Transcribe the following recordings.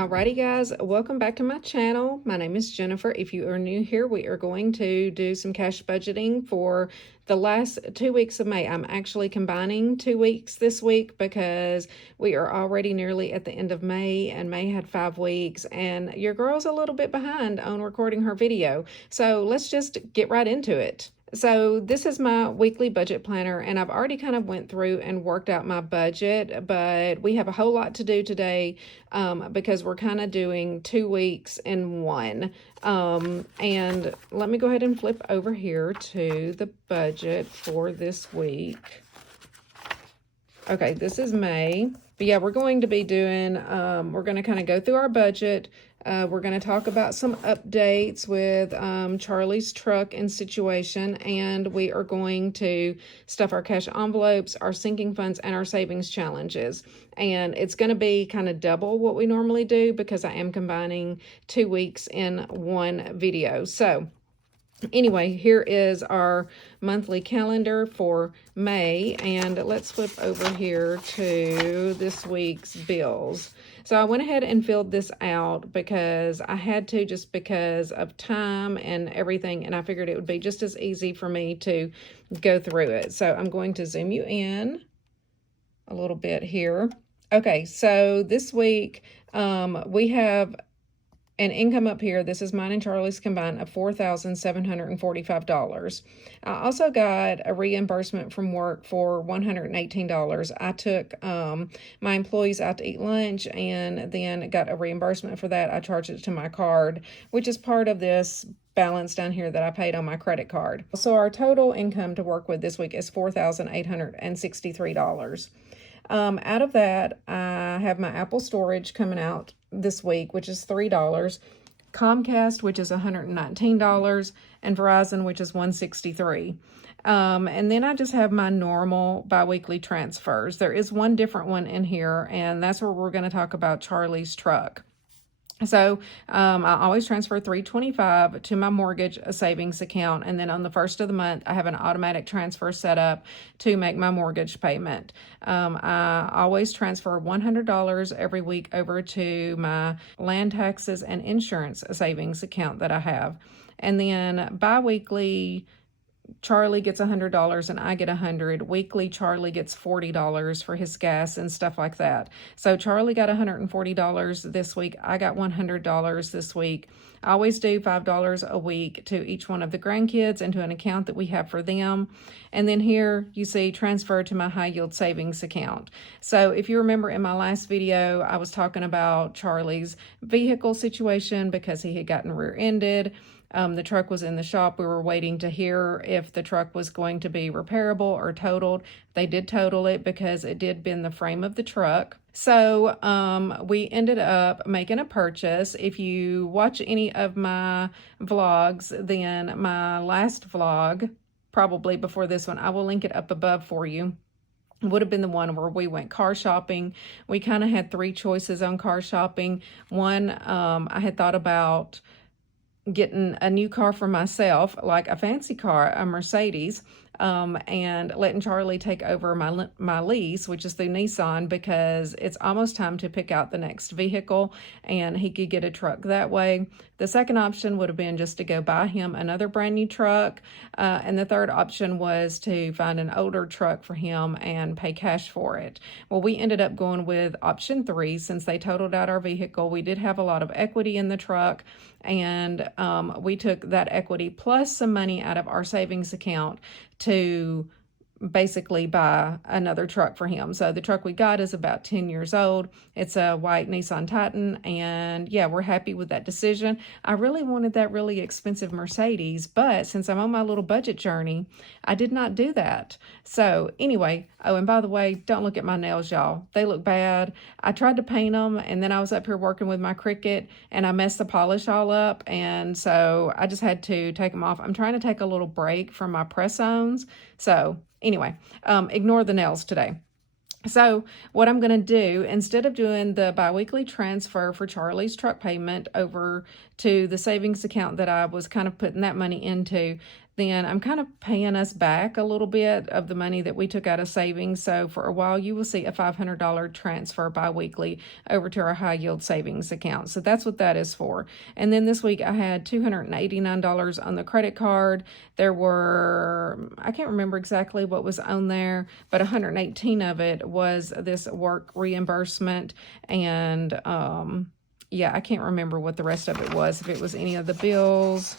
Alrighty guys, welcome back to my channel. My name is Jennifer. If you are new here, we are going to do some cash budgeting for the last 2 weeks of May. I'm actually combining 2 weeks this week because we are already nearly at the end of May, and May had 5 weeks, and your girl's a little bit behind on recording her video. So let's just get right into it. So this is my weekly budget planner, and I've already kind of went through and worked out my budget, but we have a whole lot to do today because we're kind of doing 2 weeks in one. And let me go ahead and flip over here to the budget for this week. Okay, this is May. But yeah, we're going to be doing, we're going to kind of go through our budget. We're going to talk about some updates with Charlie's truck and situation, and we are going to stuff our cash envelopes, our sinking funds, and our savings challenges. And it's going to be kind of double what we normally do because I am combining 2 weeks in one video. So anyway, here is our monthly calendar for May, and let's flip over here to this week's bills. So I went ahead and filled this out because I had to, just because of time and everything, and I figured it would be just as easy for me to go through it. So I'm going to zoom you in a little bit here. Okay, so this week we have an income up here. This is mine and Charlie's combined of $4,745. I also got a reimbursement from work for $118. I took my employees out to eat lunch and then got a reimbursement for that. I charged it to my card, which is part of this balance down here that I paid on my credit card. So our total income to work with this week is $4,863. Out of that, I have my Apple storage coming out this week, which is $3, Comcast, which is $119, and Verizon, which is $163. And then I just have my normal biweekly transfers. There is one different one in here, and that's where we're going to talk about Charlie's truck. So I always transfer $325 to my mortgage savings account, and then on the first of the month, I have an automatic transfer set up to make my mortgage payment. I always transfer $100 every week over to my land taxes and insurance savings account that I have. And then bi-weekly, Charlie gets $100 and I get $100. Weekly, Charlie gets $40 for his gas and stuff like that. So Charlie got $140 this week. I got $100 this week. I always do $5 a week to each one of the grandkids into an account that we have for them. And then here you see transfer to my high yield savings account. So if you remember in my last video, I was talking about Charlie's vehicle situation because he had gotten rear-ended. The truck was in the shop. We were waiting to hear if the truck was going to be repairable or totaled. They did total it because it did bend the frame of the truck. So we ended up making a purchase. If you watch any of my vlogs, then my last vlog, probably before this one, I will link it up above for you, would have been the one where we went car shopping. We kind of had 3 choices on car shopping. One, I had thought about getting a new car for myself, like a fancy car, a Mercedes, and letting Charlie take over my lease, which is through Nissan, because it's almost time to pick out the next vehicle, and he could get a truck that way. The second option would have been just to go buy him another brand new truck, and the third option was to find an older truck for him and pay cash for it. Well, we ended up going with option 3 since they totaled out our vehicle. We did have a lot of equity in the truck, and we took that equity plus some money out of our savings account to basically buy another truck for him. So the truck we got is about 10 years old. It's a white Nissan Titan, and yeah, we're happy with that decision. I really wanted that really expensive Mercedes, but since I'm on my little budget journey, I did not do that. So anyway, oh, and by the way, don't look at my nails, y'all. They look bad. I tried to paint them, and then I was up here working with my Cricut, and I messed the polish all up, and so I just had to take them off. I'm trying to take a little break from my press-ons, so anyway, ignore the nails today. So what I'm going to do, instead of doing the biweekly transfer for Charlie's truck payment over to the savings account that I was kind of putting that money into, then I'm kind of paying us back a little bit of the money that we took out of savings. So for a while, you will see a $500 transfer biweekly over to our high yield savings account. So that's what that is for. And then this week I had $289 on the credit card. There were, I can't remember exactly what was on there, but 118 of it was this work reimbursement. And yeah, I can't remember what the rest of it was, if it was any of the bills.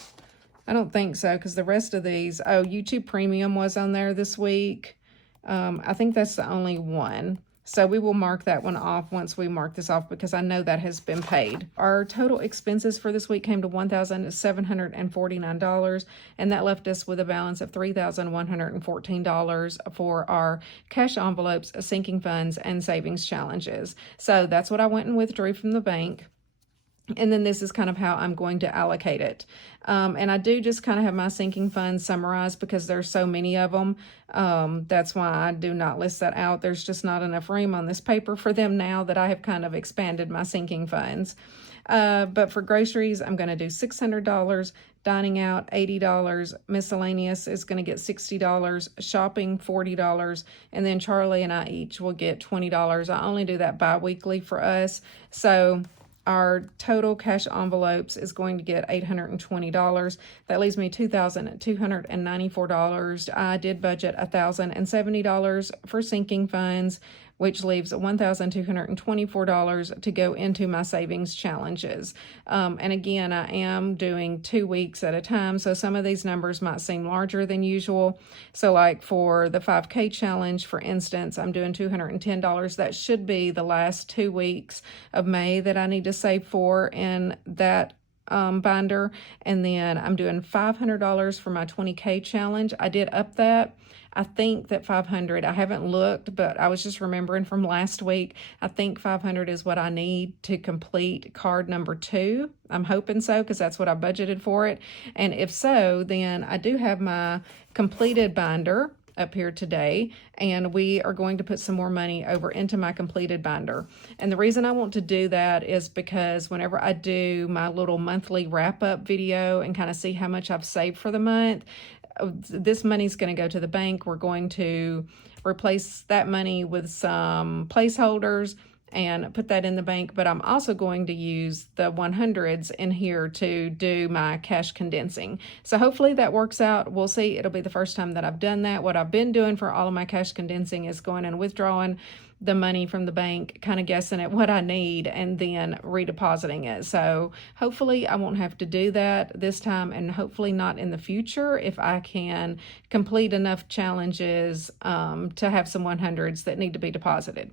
I don't think so, because the rest of these, oh, YouTube Premium was on there this week. I think that's the only one. So we will mark that one off once we mark this off, because I know that has been paid. Our total expenses for this week came to $1,749, and that left us with a balance of $3,114 for our cash envelopes, sinking funds, and savings challenges. So that's what I went and withdrew from the bank. And then this is kind of how I'm going to allocate it. And I do just kind of have my sinking funds summarized because there's so many of them. That's why I do not list that out. There's just not enough room on this paper for them now that I have kind of expanded my sinking funds. But for groceries, I'm going to do $600, dining out $80, miscellaneous is going to get $60, shopping $40, and then Charlie and I each will get $20. I only do that bi-weekly for us. So our total cash envelopes is going to get $820. That leaves me $2,294. I did budget $1,070 for sinking funds, which leaves $1,224 to go into my savings challenges. And again, I am doing 2 weeks at a time, so some of these numbers might seem larger than usual. So like for the 5K challenge, for instance, I'm doing $210. That should be the last 2 weeks of May that I need to save for in that binder. And then I'm doing $500 for my 20K challenge. I did up that. I think that 500, I haven't looked, but I was just remembering from last week, I think 500 is what I need to complete card number 2. I'm hoping so, because that's what I budgeted for it. And if so, then I do have my completed binder up here today, and we are going to put some more money over into my completed binder. And the reason I want to do that is because whenever I do my little monthly wrap-up video and kind of see how much I've saved for the month, this money's going to go to the bank. We're going to replace that money with some placeholders and put that in the bank, but I'm also going to use the 100s in here to do my cash condensing. So hopefully that works out. We'll see. It'll be the first time that I've done that. What I've been doing for all of my cash condensing is going and withdrawing the money from the bank, kind of guessing at what I need, and then redepositing it. So hopefully I won't have to do that this time, and hopefully not in the future, if I can complete enough challenges to have some 100s that need to be deposited.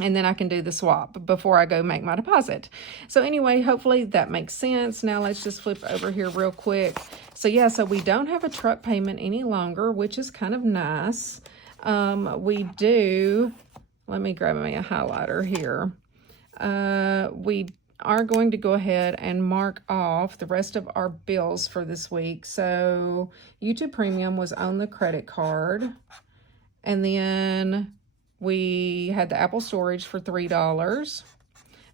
And then I can do the swap before I go make my deposit. So anyway, hopefully that makes sense. Now let's just flip over here real quick. So yeah, so we don't have a truck payment any longer, which is kind of nice. We do, let me grab me a highlighter here. We are going to go ahead and mark off the rest of our bills for this week. So YouTube Premium was on the credit card. And then we had the Apple storage for $3.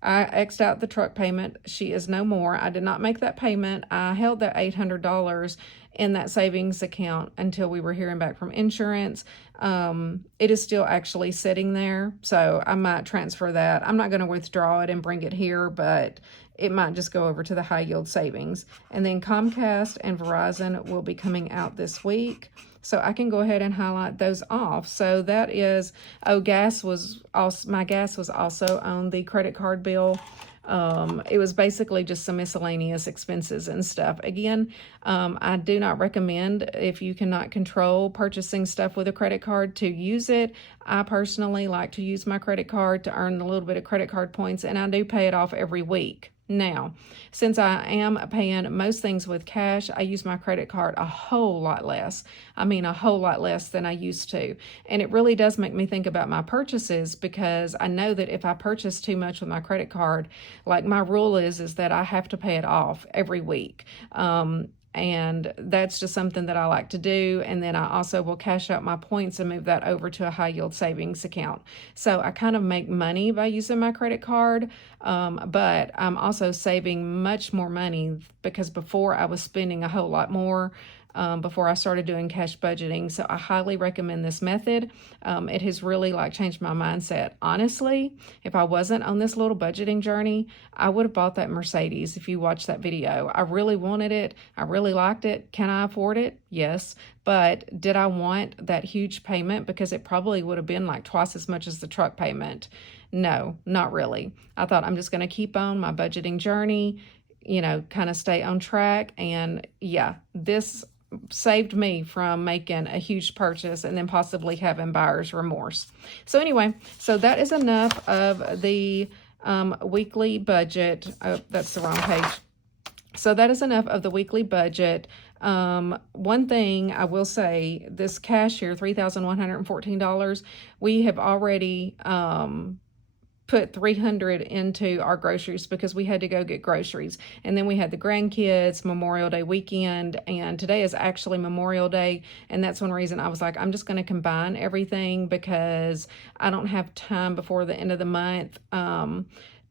I X'd out the truck payment. She is no more. I did not make that payment. I held that $800 in that savings account until we were hearing back from insurance. It is still actually sitting there, so I might transfer that. I'm not going to withdraw it and bring it here, but it might just go over to the high yield savings. And then Comcast and Verizon will be coming out this week, so I can go ahead and highlight those off. So that is, oh, gas was also, my gas was also on the credit card bill. It was basically just some miscellaneous expenses and stuff. Again, I do not recommend, if you cannot control purchasing stuff with a credit card, to use it. I personally like to use my credit card to earn a little bit of credit card points, and I do pay it off every week. Now, since I am paying most things with cash, I use my credit card a whole lot less. I mean, a whole lot less than I used to. And it really does make me think about my purchases, because I know that if I purchase too much with my credit card, like my rule is that I have to pay it off every week. And that's just something that I like to do. And then I also will cash out my points and move that over to a high yield savings account. So I kind of make money by using my credit card, but I'm also saving much more money, because before I was spending a whole lot more. before I started doing cash budgeting. So I highly recommend this method. It has really like changed my mindset. Honestly, if I wasn't on this little budgeting journey, I would have bought that Mercedes if you watched that video. I really wanted it. I really liked it. Can I afford it? Yes. But did I want that huge payment? Because it probably would have been like twice as much as the truck payment. No, not really. I thought I'm just going to keep on my budgeting journey, you know, kind of stay on track. And yeah, this saved me from making a huge purchase and then possibly having buyer's remorse. So anyway, so that is enough of the weekly budget. Oh, that's the wrong page. So that is enough of the weekly budget. One thing I will say, this cash here, $3,114, we have already put $300 into our groceries because we had to go get groceries. And then we had the grandkids, Memorial Day weekend, and today is actually Memorial Day. And that's one reason I was like, I'm just going to combine everything because I don't have time before the end of the month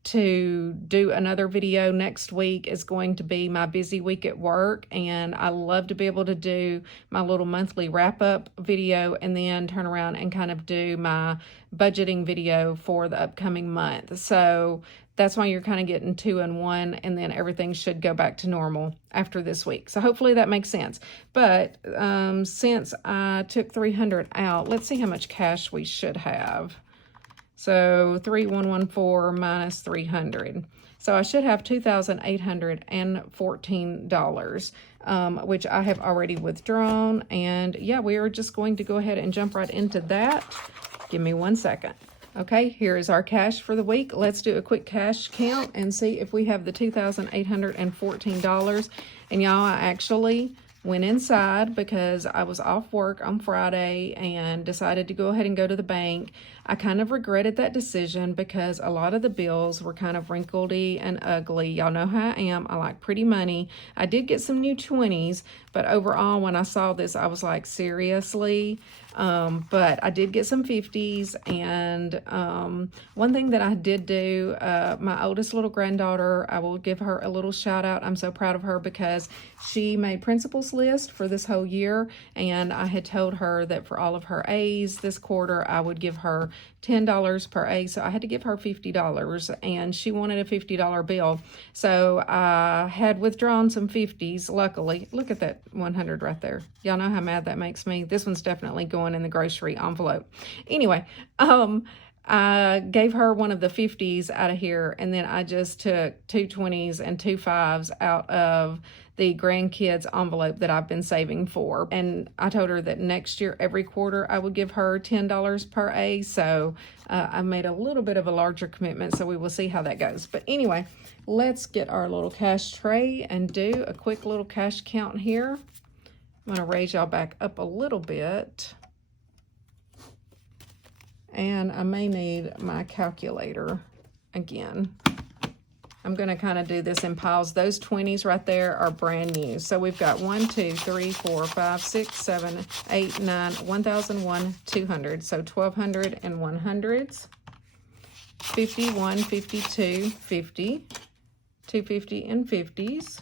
to do another video. Next week is going to be my busy week at work, and I love to be able to do my little monthly wrap-up video and then turn around and kind of do my budgeting video for the upcoming month. So that's why you're kind of getting 2 in 1, and then everything should go back to normal after this week. So hopefully that makes sense. But since I took $300 out, let's see how much cash we should have. So 3,114 minus 300. So I should have $2,814, which I have already withdrawn. And yeah, we are just going to go ahead and jump right into that. Give me 1 second. Okay, here is our cash for the week. Let's do a quick cash count and see if we have the $2,814. And y'all, I actually went inside because I was off work on Friday and decided to go ahead and go to the bank. I kind of regretted that decision because a lot of the bills were kind of wrinkledy and ugly. Y'all know how I am. I like pretty money. I did get some new 20s, but overall when I saw this, I was like, seriously? But I did get some 50s, and one thing that I did do, my oldest little granddaughter, I will give her a little shout out. I'm so proud of her because she made principal's list for this whole year, and I had told her that for all of her A's this quarter, I would give her $10 per A, so I had to give her $50, and she wanted a $50 bill. So I had withdrawn some 50s, luckily. Look at that 100 right there. Y'all know how mad that makes me. This one's definitely going in the grocery envelope. Anyway, I gave her one of the 50s out of here, and then I just took 2 20s and 2 5s out of the grandkids envelope that I've been saving for. And I told her that next year, every quarter, I would give her $10 per A. So I made a little bit of a larger commitment, so we will see how that goes. But anyway, let's get our little cash tray and do a quick little cash count here. I'm going to raise y'all back up a little bit. And I may need my calculator again. I'm going to kind of do this in piles. Those 20s right there are brand new. So we've got 1, 2, 3, 4, 5, 6, 7, 8, 9, 1,001, 200. So 1,200 and 100s. 51, 52, 50. 250 and 50s.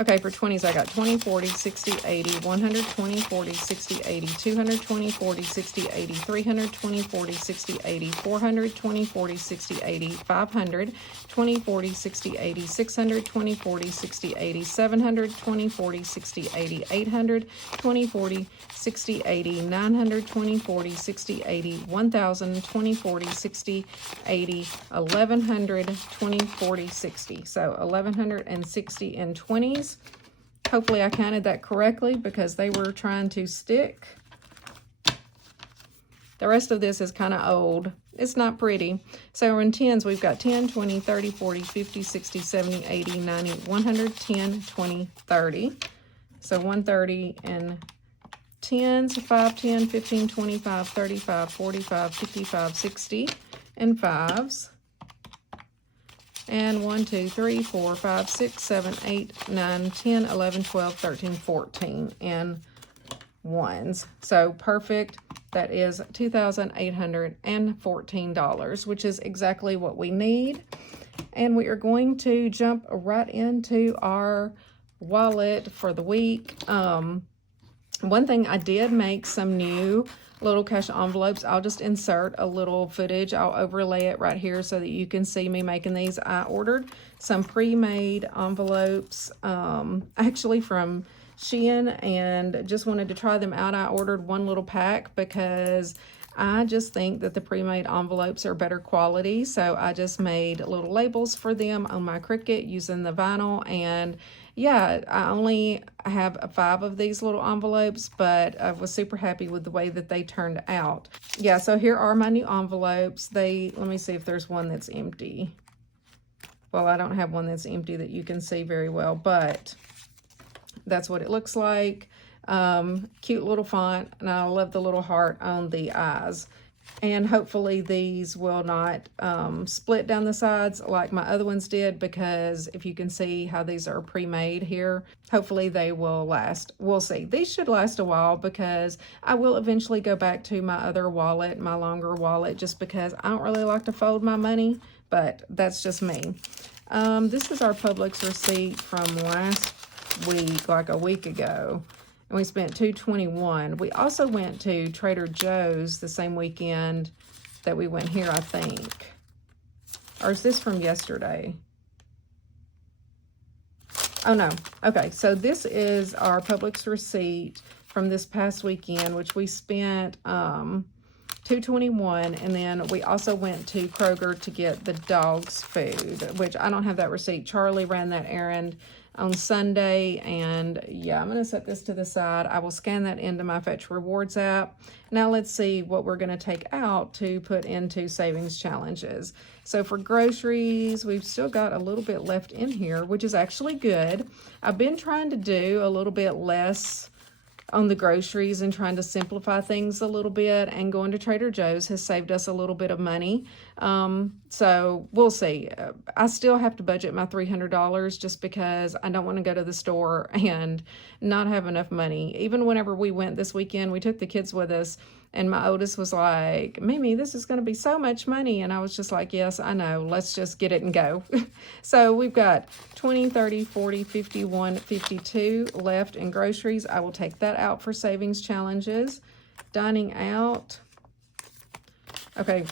Okay, for 20s, I got 20, 40, 60, 80, 120, 40, 60, 80, 220, 40, 60, 80, 320, 40, 60, 80, 420, 40, 60, 80, 500, 20, 40, 60, 80, 600, 20, 40, 60, 80, 700, 20, 40, 60, 80, 800, 20, 40, 60, 80, 900, 20, 40, 60, 80, 1,000, 20, 40, 60, 80, 1,100, 20, 40, 60. So 1,160 in 20s. Hopefully I counted that correctly because they were trying to stick. The rest of this is kind of old. It's not pretty. So in 10s, we've got 10, 20, 30, 40, 50, 60, 70, 80, 90, 100, 10, 20, 30. So 130 in 10s, 5, 10, 15, 25, 35, 45, 55, 60 in 5s. And 1, 2, 3, 4, 5, 6, 7, 8, 9, 10, 11, 12, 13, 14 in 1s. So perfect. That is $2,814, which is exactly what we need. And we are going to jump right into our wallet for the week. One thing, I did make some new little cash envelopes. I'll just insert a little footage. I'll overlay it right here so that you can see me making these. I ordered some pre-made envelopes, actually from Shein, and just wanted to try them out. I ordered one little pack because I just think that the pre-made envelopes are better quality. So I just made little labels for them on my Cricut using the vinyl. And yeah, I only have 5 of these little envelopes, but I was super happy with the way that they turned out. Yeah, so here are my new envelopes. Let me see if there's one that's empty. Well, I don't have one that's empty that you can see very well, but that's what it looks like. Cute little font, and I love the little heart on the eyes. And hopefully these will not split down the sides like my other ones did, because if you can see how these are pre-made here, hopefully they will last. We'll see. These should last a while, because I will eventually go back to my other wallet, my longer wallet, just because I don't really like to fold my money, but that's just me. This is our Publix receipt from last week, like a week ago. And we spent $221. We also went to Trader Joe's the same weekend that we went here, I think. Or is this from yesterday? Oh, no. Okay, so this is our Publix receipt from this past weekend, which we spent $221. And then we also went to Kroger to get the dog's food, which I don't have that receipt. Charlie ran that errand on Sunday, and yeah, I'm going to set this to the side. I will scan that into my Fetch Rewards app. Now let's see what we're going to take out to put into savings challenges. So for groceries, we've still got a little bit left in here, which is actually good. I've been trying to do a little bit less on the groceries and trying to simplify things a little bit, and going to Trader Joe's has saved us a little bit of money. So we'll see. I still have to budget my $300 just because I don't want to go to the store and not have enough money. Even whenever we went this weekend, we took the kids with us, and my oldest was like, Mimi, this is going to be so much money. And I was just like, yes, I know. Let's just get it and go. So we've got 20, 30, 40, 51, 52 left in groceries. I will take that out for savings challenges. Dining out. Okay,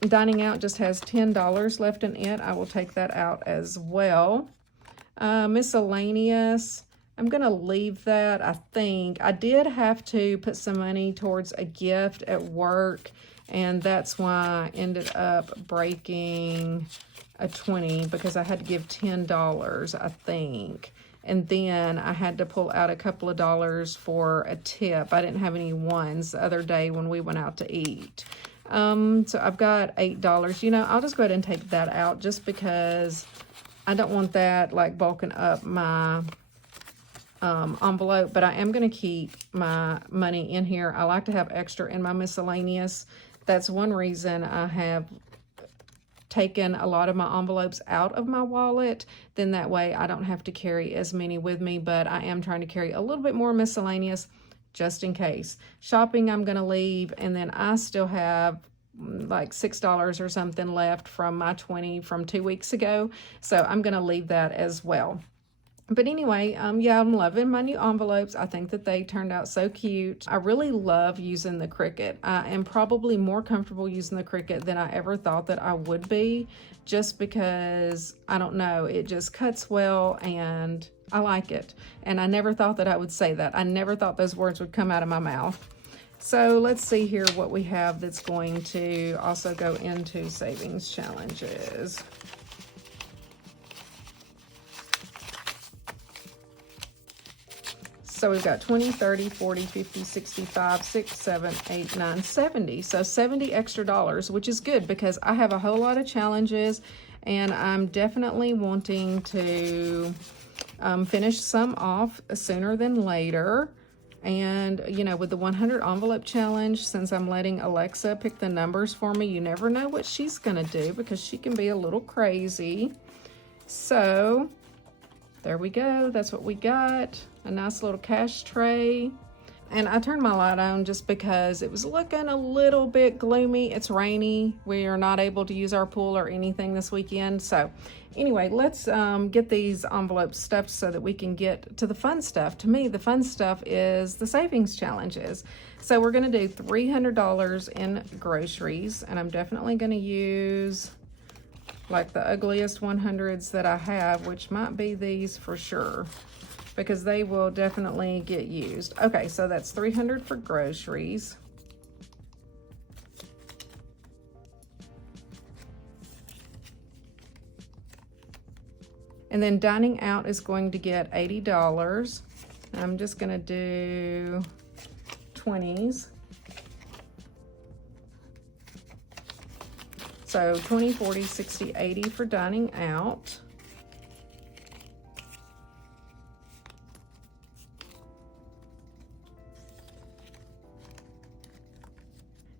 dining out just has $10 left in it. I will take that out as well. Miscellaneous. I'm going to leave that, I think. I did have to put some money towards a gift at work, and that's why I ended up breaking a 20, because I had to give $10, I think. And then I had to pull out a couple of dollars for a tip. I didn't have any ones the other day when we went out to eat. So I've got $8. You know, I'll just go ahead and take that out just because I don't want that like bulking up my envelope, but I am going to keep my money in here. I like to have extra in my miscellaneous. That's one reason I have taken a lot of my envelopes out of my wallet. Then that way I don't have to carry as many with me, but I am trying to carry a little bit more miscellaneous just in case. Shopping I'm going to leave, and then I still have like $6 or something left from my 20 from 2 weeks ago, so I'm going to leave that as well. But anyway, yeah, I'm loving my new envelopes. I think that they turned out so cute. I really love using the Cricut. I am probably more comfortable using the Cricut than I ever thought that I would be, just because, I don't know, it just cuts well and I like it. And I never thought that I would say that. I never thought those words would come out of my mouth. So let's see here what we have that's going to also go into savings challenges. So we've got 20, 30, 40, 50, 65, 6, 7, 8, 9, 70. So 70 extra dollars, which is good because I have a whole lot of challenges and I'm definitely wanting to finish some off sooner than later. And, you know, with the 100 envelope challenge, since I'm letting Alexa pick the numbers for me, you never know what she's going to do because she can be a little crazy. So there we go. That's what we got. A nice little cash tray. And I turned my light on just because it was looking a little bit gloomy. It's rainy. We are not able to use our pool or anything this weekend. So anyway, let's get these envelopes stuffed so that we can get to the fun stuff. To me, the fun stuff is the savings challenges. So we're going to do $300 in groceries, and I'm definitely going to use like the ugliest 100s that I have, which might be these for sure, because they will definitely get used. Okay, so that's $300 for groceries. And then dining out is going to get $80. I'm just gonna do 20s. So 20, 40, 60, 80 for dining out.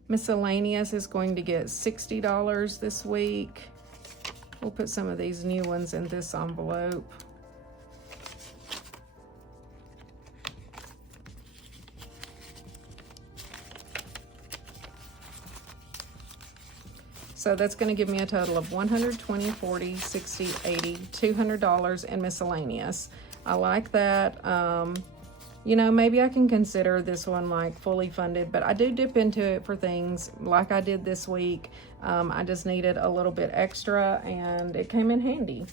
Miscellaneous is going to get $60 this week. We'll put some of these new ones in this envelope. So that's going to give me a total of $120, $40, $60, $80, $200 in miscellaneous. I like that. You know, maybe I can consider this one like fully funded, but I do dip into it for things like I did this week. I just needed a little bit extra and it came in handy.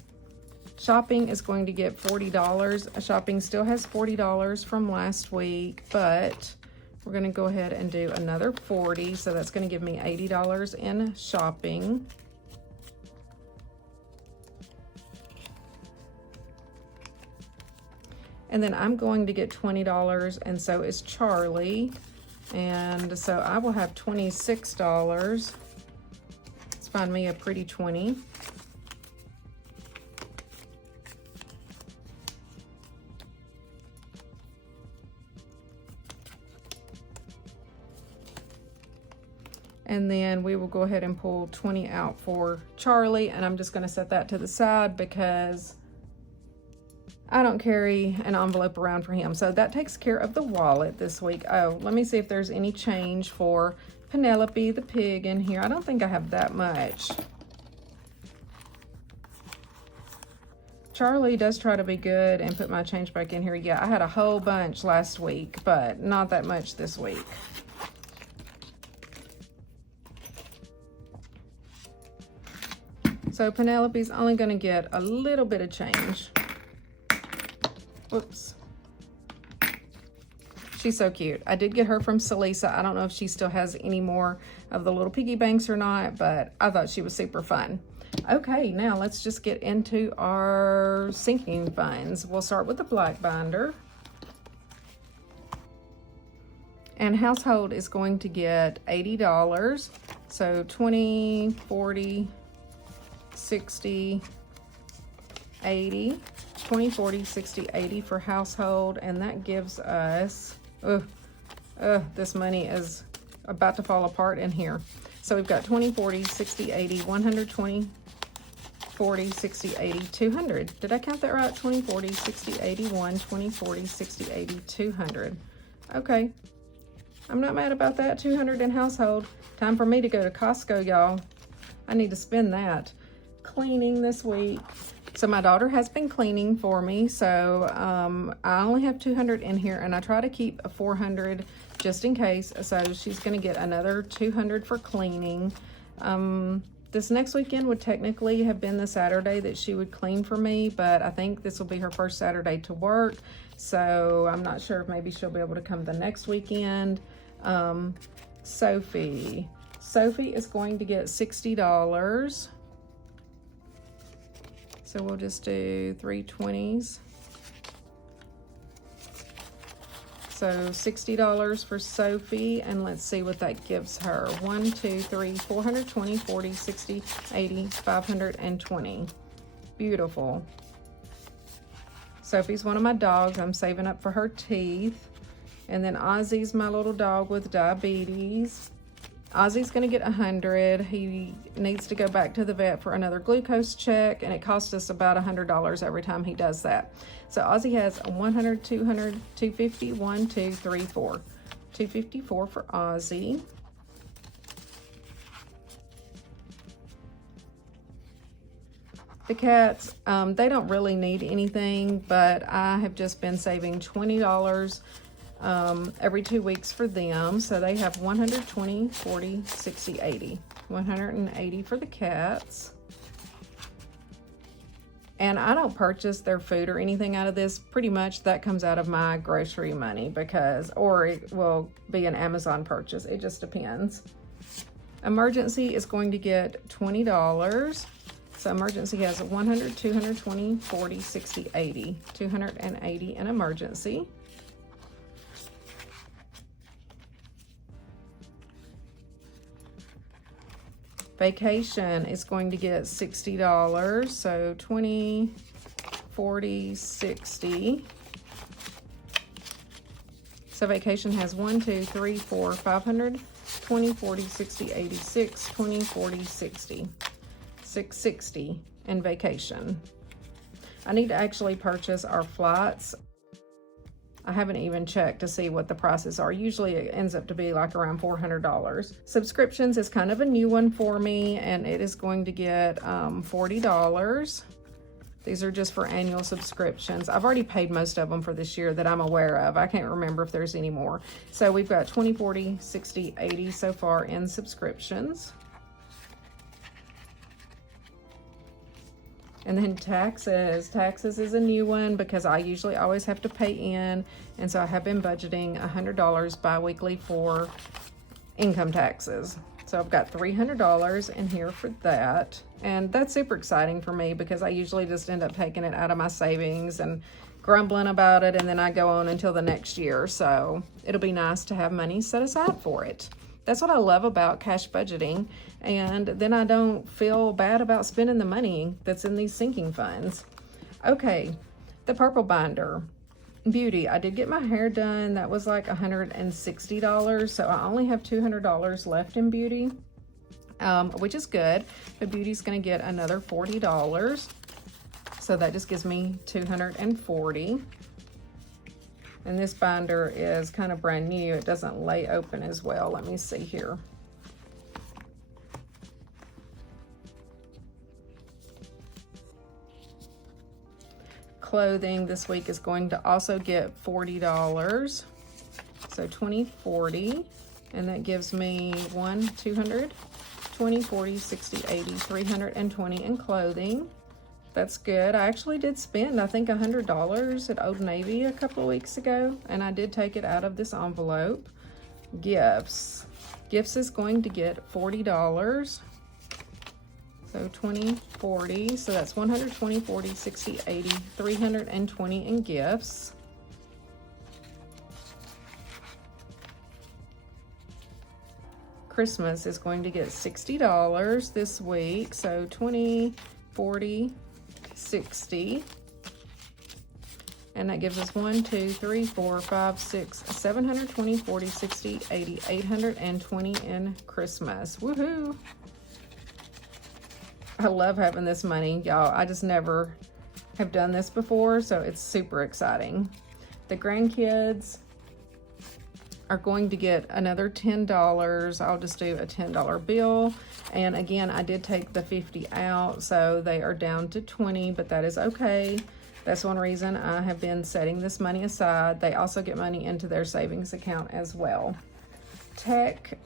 Shopping is going to get $40. Shopping still has $40 from last week, but we're going to go ahead and do another $40. So that's going to give me $80 in shopping. And then I'm going to get $20, and so is Charlie. And so I will have $26. Let's find me a pretty 20. And then we will go ahead and pull 20 out for Charlie, and I'm just going to set that to the side because I don't carry an envelope around for him. So that takes care of the wallet this week. Oh, let me see if there's any change for Penelope the pig in here. I don't think I have that much. Charlie does try to be good and put my change back in here. Yeah, I had a whole bunch last week, but not that much this week. So Penelope's only going to get a little bit of change. Whoops. She's so cute. I did get her from Celissa. I don't know if she still has any more of the little piggy banks or not, but I thought she was super fun. Okay, now let's just get into our sinking funds. We'll start with the black binder. And household is going to get $80. So 20, 40, 60, 80. 20, 40, 60, 80 for household, and that gives us, this money is about to fall apart in here. So we've got 20, 40, 60, 80, 120, 40, 60, 80, 200. Did I count that right? 20, 40, 60, 80, 120, 40, 60, 80, 200. Okay, I'm not mad about that. 200 in household. Time for me to go to Costco, y'all. I need to spend that. Cleaning this week. So my daughter has been cleaning for me, so I only have 200 in here, and I try to keep a 400 just in case. So she's going to get another 200 for cleaning. This next weekend would technically have been the Saturday that she would clean for me, but I think this will be her first Saturday to work, so I'm not sure if maybe she'll be able to come the next weekend. Sophie is going to get $60. So we'll just do 3 20s. So $60 for Sophie, and let's see what that gives her. 1, 2, 3, 420, 40, 60, 80, 520. Beautiful. Sophie's one of my dogs. I'm saving up for her teeth. And then Ozzy's my little dog with diabetes. Ozzy's going to get 100. He needs to go back to the vet for another glucose check, and it costs us about $100 every time he does that. So Ozzy has 100, 200, 250, 1, 2, 3, 4. 254 for Ozzy. The cats, they don't really need anything, but I have just been saving $20 every 2 weeks for them. So they have 120, 40, 60, 80. 180 for the cats. And I don't purchase their food or anything out of this. Pretty much that comes out of my grocery money or it will be an Amazon purchase. It just depends. Emergency is going to get $20. So emergency has 100, 220, 40, 60, 80. 280 in emergency. Vacation is going to get $60. So 20, 40, 60. So vacation has 1, 2, 3, 4, 500, 20, 40, 60, 86, 20, 40, 60. 660 in vacation. I need to actually purchase our flights. I haven't even checked to see what the prices are. Usually it ends up to be like around $400. Subscriptions is kind of a new one for me, and it is going to get $40. These are just for annual subscriptions. I've already paid most of them for this year that I'm aware of. I can't remember if there's any more. So we've got 20, 40, 60, 80 so far in subscriptions. And then taxes. Taxes is a new one because I usually always have to pay in. And so I have been budgeting $100 bi-weekly for income taxes. So I've got $300 in here for that. And that's super exciting for me because I usually just end up taking it out of my savings and grumbling about it. And then I go on until the next year. So it'll be nice to have money set aside for it. That's what I love about cash budgeting. And then I don't feel bad about spending the money that's in these sinking funds. Okay, the purple binder. Beauty, I did get my hair done. That was like $160. So I only have $200 left in Beauty, which is good. But Beauty's gonna get another $40. So that just gives me $240. And this binder is kind of brand new. It doesn't lay open as well. Let me see here. Clothing this week is going to also get $40. So 20, 40. And that gives me 1, 200, 20, 40, 60, 80, 320 in clothing. That's good. I actually did spend, I think, $100 at Old Navy a couple of weeks ago, and I did take it out of this envelope. Gifts. Gifts is going to get $40. So 20, 40. So that's 120, 40, 60, 80, 320 in gifts. Christmas is going to get $60 this week. So 20, 40, 60, and that gives us 1, 2, 3, 4, 5, 6, 720, 40, 60, 80, 820 in Christmas. Woohoo! I love having this money, y'all. I just never have done this before, so it's super exciting. The grandkids are going to get another $10. I'll just do a $10 bill. And again, I did take the 50 out, so they are down to 20, but that is okay. That's one reason I have been setting this money aside. They also get money into their savings account as well. Tech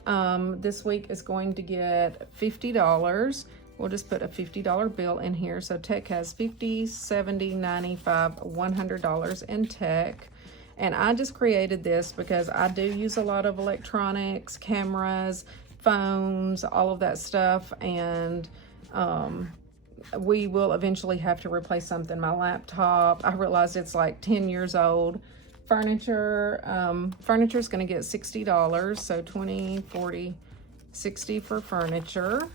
this week is going to get $50. We'll just put a $50 bill in here. So Tech has $50, $70, $95, $100 in Tech. And I just created this because I do use a lot of electronics, cameras, phones, all of that stuff. And we will eventually have to replace something. My laptop, I realized it's like 10 years old. Furniture, furniture is going to get $60. So 20, 40, 60 for furniture.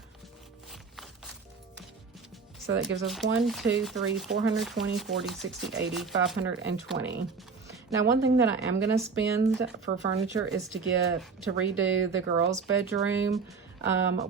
So that gives us 1, 2, 3, 420, 40, 60, 80, 520. Now, one thing that I am going to spend for furniture is to redo the girls' bedroom.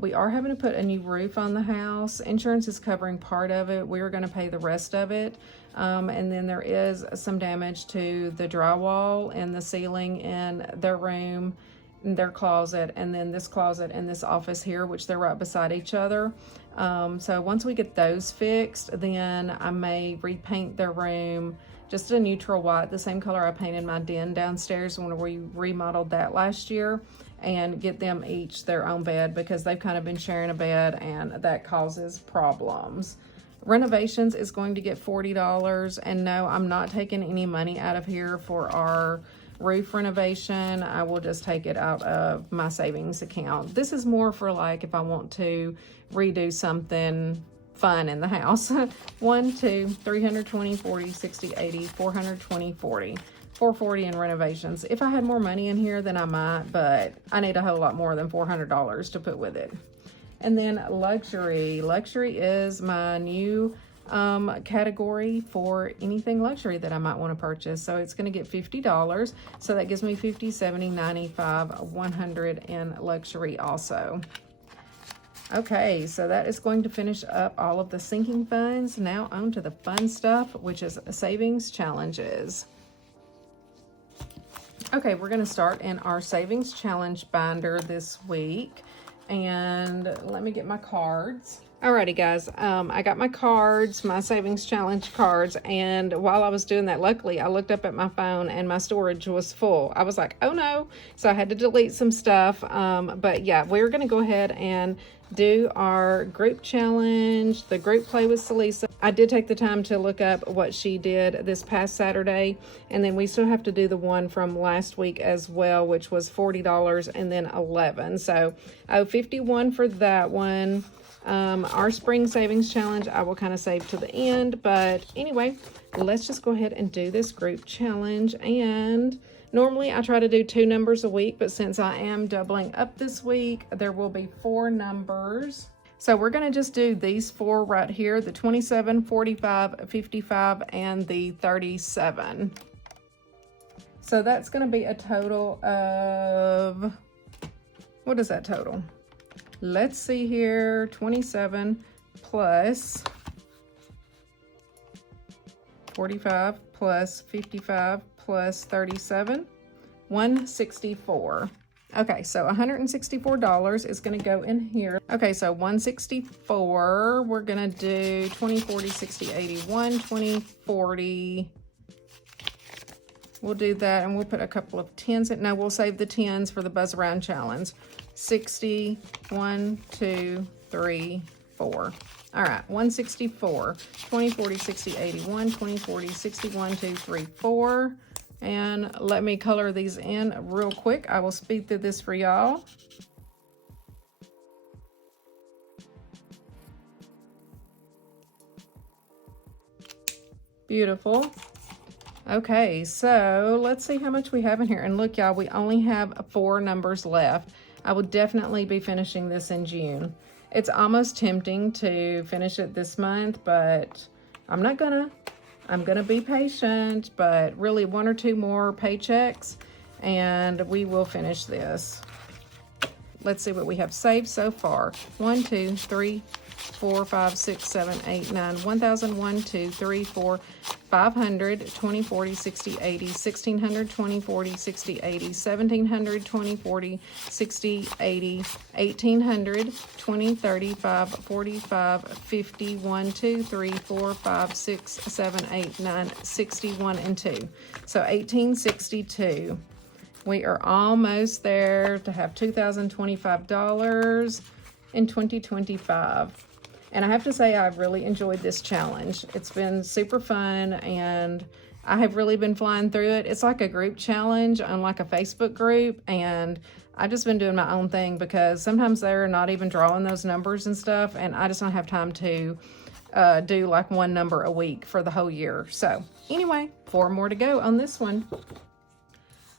We are having to put a new roof on the house. Insurance is covering part of it. We're going to pay the rest of it. And then there is some damage to the drywall and the ceiling in their room, their closet, and then this closet and this office here, which they're right beside each other. So once we get those fixed, then I may repaint their room just a neutral white, the same color I painted my den downstairs when we remodeled that last year, and get them each their own bed because they've kind of been sharing a bed and that causes problems. Renovations is going to get $40, and no, I'm not taking any money out of here for our roof renovation. I will just take it out of my savings account. This is more for like if I want to redo something fun in the house. 1, 2, 320, 40, 60, 80, 420, 40. 440 in renovations. If I had more money in here, then I might, but I need a whole lot more than $400 to put with it. And then luxury. Luxury is my new category for anything luxury that I might want to purchase. So it's going to get $50. So that gives me 50, 70, 95, 100 in luxury also. Okay, so that is going to finish up all of the sinking funds. Now on to the fun stuff, which is savings challenges. Okay, we're going to start in our savings challenge binder this week. And let me get my cards. Alrighty, guys, I got my cards, my savings challenge cards, and while I was doing that, luckily, I looked up at my phone and my storage was full. I was like, oh no, so I had to delete some stuff, but yeah, we're going to go ahead and do our group challenge, the group play with Celissa. I did take the time to look up what she did this past Saturday, and then we still have to do the one from last week as well, which was $40 and then $11. So I owe $51 for that one. Our spring savings challenge, I will kind of save to the end, but anyway, let's just go ahead and do this group challenge. And normally I try to do 2 numbers a week, but since I am doubling up this week, there will be 4 numbers. So we're going to just do these 4 right here, the 27, 45, 55, and the 37. So that's going to be a total of, what is that total? Let's see here, 27 plus 45 plus 55 plus 37, 164. Okay, so $164 is going to go in here. Okay, so 164, we're going to do 20, 40, 60, 80, 120, 40. We'll do that, and we'll put a couple of 10s in. No, we'll save the 10s for the buzz around challenge. 60, 1, 2, 3, 4. All right, 164, 20, 40, 60, 81, 20, 40, 60, 1, 2, 3, 4. And let me color these in real quick. I will speed through this for y'all. Beautiful. Okay, so let's see how much we have in here. And look, y'all, we only have 4 numbers left. I will definitely be finishing this in June. It's almost tempting to finish it this month, but I'm not gonna. I'm gonna be patient, but really 1 or 2 more paychecks and we will finish this. Let's see what we have saved so far. 1, 2, 3, 4, 5, 6, 7, 8, 9, 1,000, 1, 2, 3, 4, 500, 20, 40, 60, 80, 1,600, 20, 40, 60, 80, 1,700, 20, 40, 60, 80, 1,800, 20, 35, 45, 50, 1, 2, 3, 4, 5, 6, 7, 8, 9, 61, and 2. So 1,862. We are almost there to have $2,025 in 2025. And I have to say, I've really enjoyed this challenge. It's been super fun, and I have really been flying through it. It's like a group challenge on like a Facebook group, and I've just been doing my own thing because sometimes they're not even drawing those numbers and stuff, and I just don't have time to do like 1 number a week for the whole year. So anyway, 4 more to go on this one.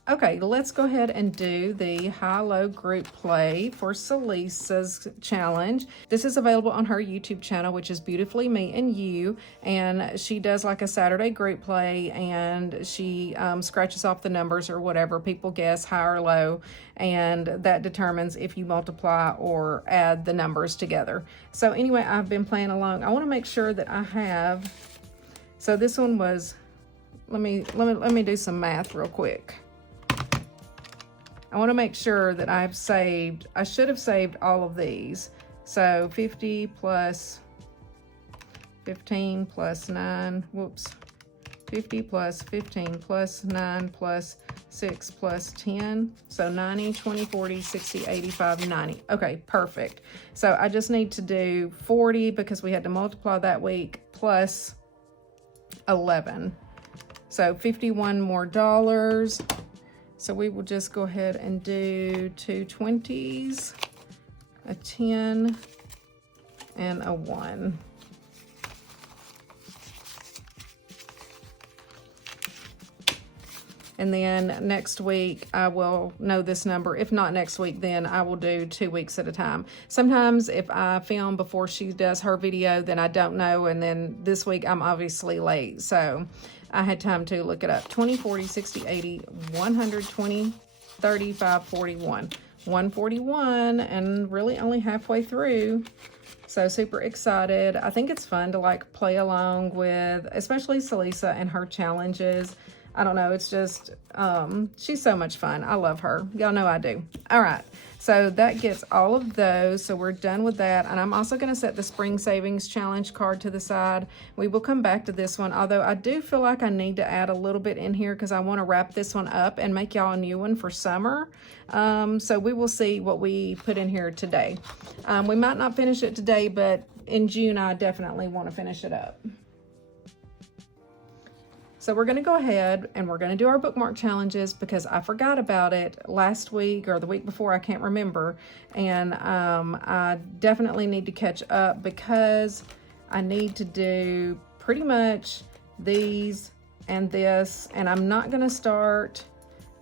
Okay, let's go ahead and do the high-low group play for Celissa's challenge. This is available on her YouTube channel, which is Beautifully Me and You, and she does like a Saturday group play, and she scratches off the numbers or whatever. People guess high or low, and that determines if you multiply or add the numbers together. So anyway, I've been playing along. I want to make sure that I have, so this one was, let me do some math real quick. I want to make sure that I've saved, I should have saved all of these. So 50 plus 15 plus 9, whoops. 50 plus 15 plus 9 plus 6 plus 10. So 90, 20, 40, 60, 85, 90. Okay, perfect. So I just need to do 40 because we had to multiply that week plus 11. So $51 more. So we will just go ahead and do 2 20s, a 10, and a 1. And then next week, I will know this number. If not next week, then I will do 2 weeks at a time. Sometimes if I film before she does her video, then I don't know. And then this week, I'm obviously late. So I had time to look it up. 20, 40, 60, 80, 120, 35, 41. 141, and really only halfway through. So super excited. I think it's fun to like play along with, especially Celissa and her challenges. I don't know, it's just, she's so much fun. I love her. Y'all know I do. All right, so that gets all of those. So we're done with that. And I'm also gonna set the Spring Savings Challenge card to the side. We will come back to this one, although I do feel like I need to add a little bit in here because I wanna wrap this one up and make y'all a new one for summer. So we will see what we put in here today. We might not finish it today, but in June, I definitely wanna finish it up. So we're going to go ahead and we're going to do our bookmark challenges because I forgot about it last week or the week before, I can't remember. And I definitely need to catch up because I need to do pretty much these and this. And I'm not going to start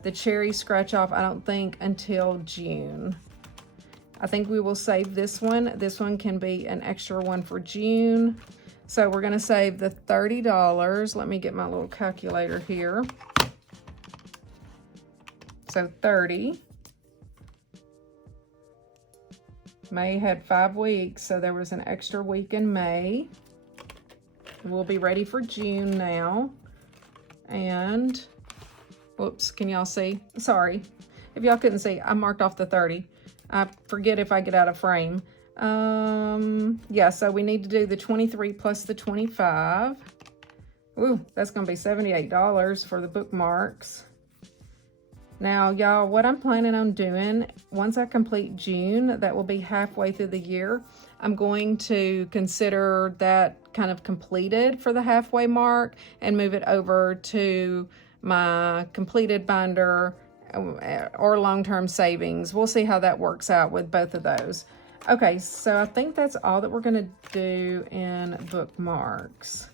the cherry scratch off, I don't think, until June. I think we will save this one. This one can be an extra one for June. So we're going to save the $30. Let me get my little calculator here. So 30. May had 5 weeks, so there was an extra week in May. We'll be ready for June now. And, whoops, can y'all see? Sorry. If y'all couldn't see, I marked off the 30. I forget if I get out of frame. Yeah, so we need to do the 23 plus the 25. Ooh, that's gonna be $78 for the bookmarks. Now, y'all, what I'm planning on doing, once I complete June, that will be halfway through the year, I'm going to consider that kind of completed for the halfway mark and move it over to my completed binder or long-term savings. We'll see how that works out with both of those. Okay, so I think that's all that we're gonna do in bookmarks.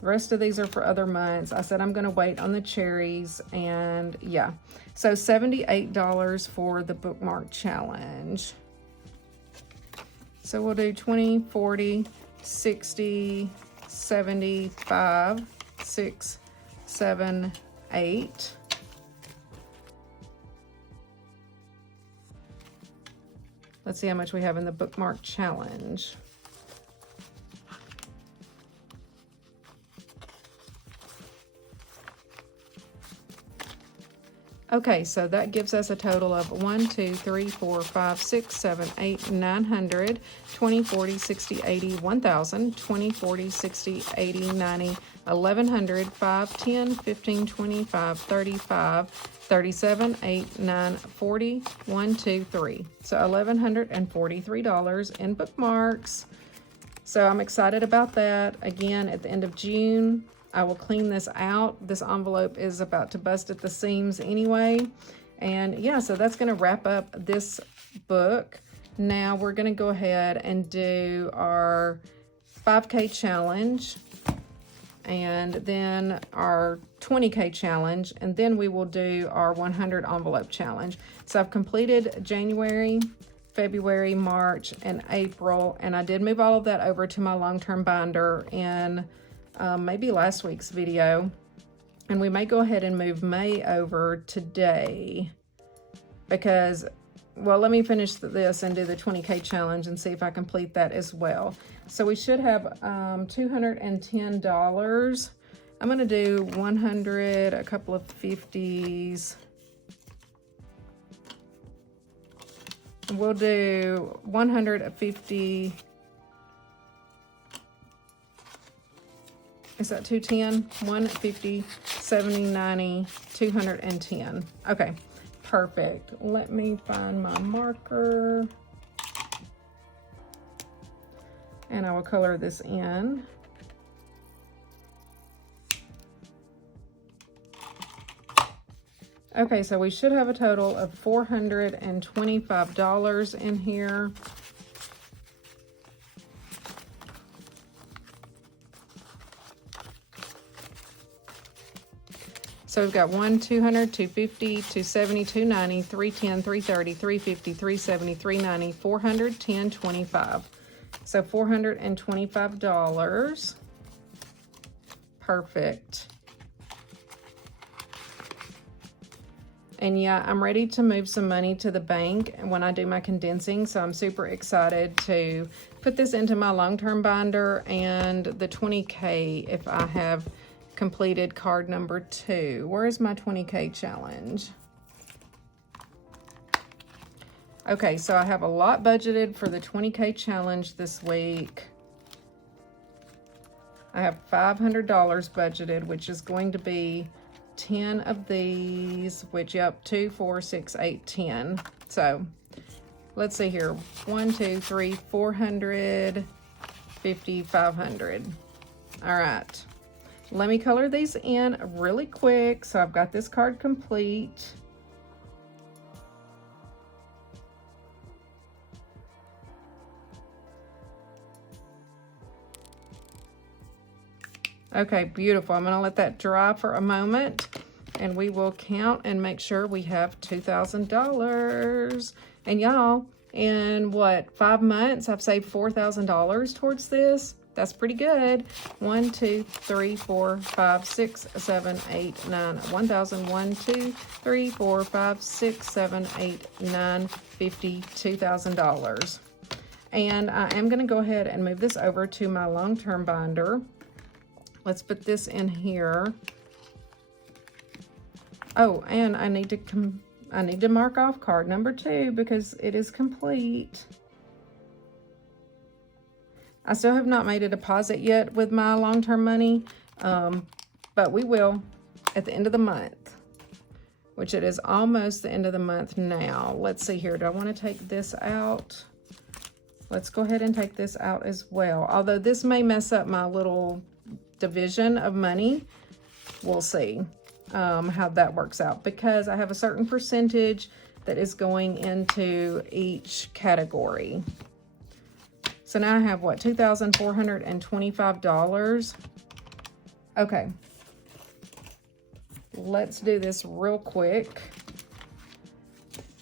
The rest of these are for other months. I said I'm gonna wait on the cherries, and yeah. So $78 for the bookmark challenge. So we'll do 20, 40, 60, 75, 6, 7, 8. Let's see how much we have in the bookmark challenge. Okay, so that gives us a total of 1, 2, 3, 4, 5, 6, 7, 8, 900, 20, 40, 60, 80, 1,000, 20, 40, 60, 80, 90, 1,100, 5, 10, 15, 25, 35, 37, 8, 9, 40, 1, 2, 3. So $1,143 in bookmarks. So I'm excited about that. Again, at the end of June, I will clean this out. This envelope is about to bust at the seams anyway. And yeah, so that's gonna wrap up this book. Now we're gonna go ahead and do our 5K challenge. and then our 20K challenge, and then we will do our 100 envelope challenge. So I've completed January, February, March, and April, and I did move all of that over to my long-term binder in maybe last week's video. And we may go ahead and move May over today because, well, let me finish this and do the 20K challenge and see if I complete that as well. So we should have $210. I'm going to do 100, a couple of 50s. We'll do 150. Is that 210? 150, 70, 90, 210. Okay, perfect. Let me find my marker. And I will color this in. Okay, so we should have a total of $425 in here. So we've got 1, 200, 250, 270, 290, 310, 330, 350, 370, 390, 410, 25. So $425. Perfect. And yeah, I'm ready to move some money to the bank when I do my condensing. So I'm super excited to put this into my long-term binder and the 20K if I have completed card number 2. Where is my 20K challenge? Okay, so I have a lot budgeted for the 20K challenge this week. I have $500 budgeted, which is going to be 10 of these, which, yep, 2, 4, 6, 8, 10. So let's see here. 1, 2, 3, 400, 50, 500. All right. Let me color these in really quick. So I've got this card complete. Okay, beautiful. I'm gonna let that dry for a moment and we will count and make sure we have $2,000. And y'all, in what, 5 months, I've saved $4,000 towards this. That's pretty good. 1, 2, 3, 4, 5, 6, 7, 8, 9. 1,000. 1, 2, 3, 4, 5, 6, 7, 8, 9, 50, $2,000. And I am going to go ahead and move this over to my long-term binder. Let's put this in here. Oh, and I need to mark off card number 2 because it is complete. I still have not made a deposit yet with my long-term money, but we will at the end of the month, which it is almost the end of the month now. Let's see here. Do I want to take this out? Let's go ahead and take this out as well. Although this may mess up my little division of money. We'll see how that works out because I have a certain percentage that is going into each category. So now I have what, $2,425. Okay, let's do this real quick.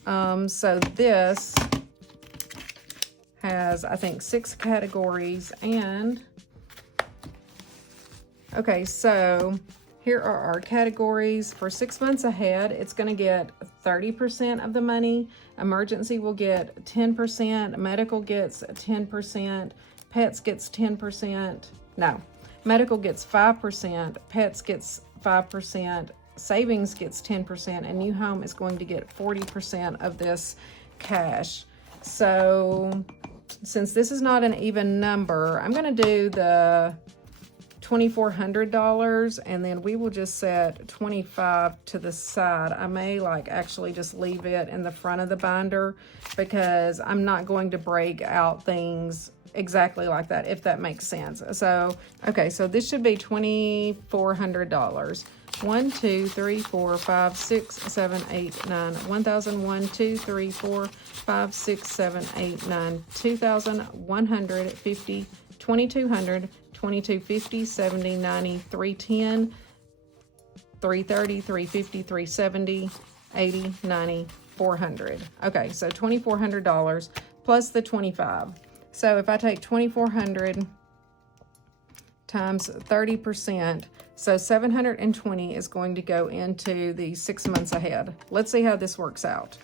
So this has, I think, 6 categories and okay, so here are our categories. For 6 months ahead, it's going to get 30% of the money. Emergency will get 10%. Medical gets 10%. Pets gets 10%. No, medical gets 5%. Pets gets 5%. Savings gets 10%. And new home is going to get 40% of this cash. So since this is not an even number, I'm going to do the $2,400 and then we will just set 25 to the side. I may actually just leave it in the front of the binder because I'm not going to break out things exactly like that, if that makes sense. So, okay, so this should be $2,400. 1, 2, 3, 4, 5, 6, 7, 8, 9. 1,000. 1, 2, 3, 4, 5, 6, 7, 8, 9. 2,150. 2,200, $22.50, $70, $90, $310, $330, $350, $370, $80, $90, $400. Okay, so $2,400 plus the $25. So if I take $2,400 times 30%, so $720 is going to go into the 6 months ahead. Let's see how this works out.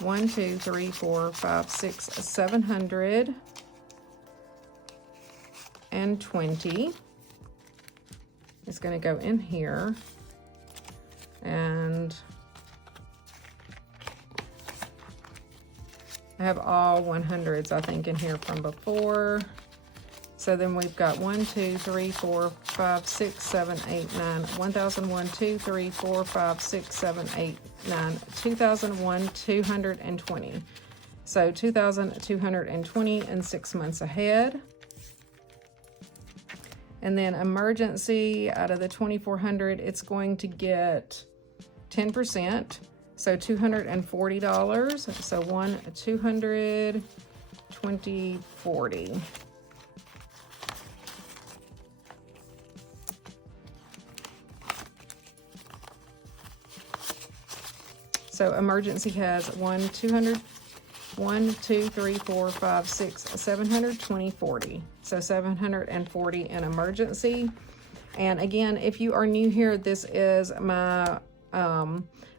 1, 2, 3, 4, 5, 6, 720 is going to go in here, and I have all 100s, I think, in here from before. So then we've got 1, 2, 3, 4, 5, 6, 7, 8, 9, 1001, 2, 3, 4, 5, 6, 7, 8, 9, 2001, 220. So 2,220 in 6 months ahead. And then emergency, out of the 2,400, it's going to get 10%. So $240. So 200, 20, 40. So emergency has 1, 200, 1, 2, 3, 4, 5, 6, 720, 40. So 740 in emergency. And again, if you are new here, this is my